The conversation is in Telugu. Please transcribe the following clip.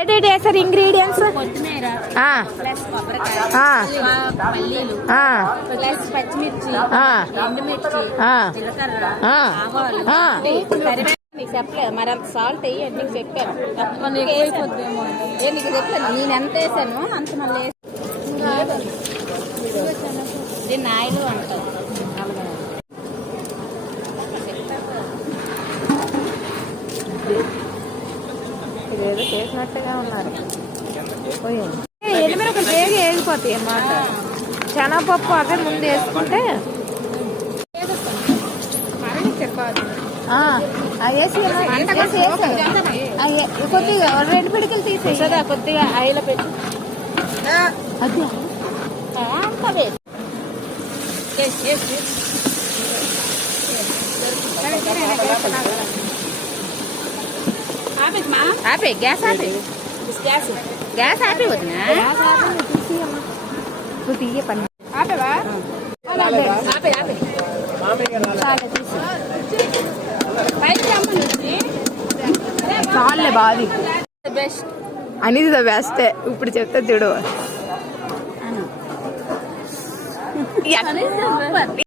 ఏంటి వేసారు ఇంగ్రీడియంట్స్? కొత్తిమీర ప్లస్ కొబ్బరికాయ, పల్లీలు ప్లస్ పచ్చిమిర్చి, ఎండుమిర్చి, జీలకర్ర, ఆవాలు, కరివేపాకు. నీకు చెప్పలేదు మరి అంత సాల్ట్ వేయి అని నీకు చెప్పాను. నీకు చెప్పాను నేను ఎంత వేసాను అంత మళ్ళీ దీన్ని ఆయిల్ అంటారు. ఇదేదో చేసినట్టుగా ఉన్నారు. ఎనిమిది వేగి వేగిపోతాయి అన్నమాట. శనగపప్పు అవే ముందు వేసుకుంటే కొద్దిగా 2 పిడికలు తీసేదా, కొద్దిగా ఆయిల్ పెట్టి అది ఆపే గ్యాస్ ఆపే వదినా నువ్వు తీయ పని ఆపేవా చాలే బాది బెస్ట్ అనేది ద బెస్ట్. ఇప్పుడు చెప్తా చూడు.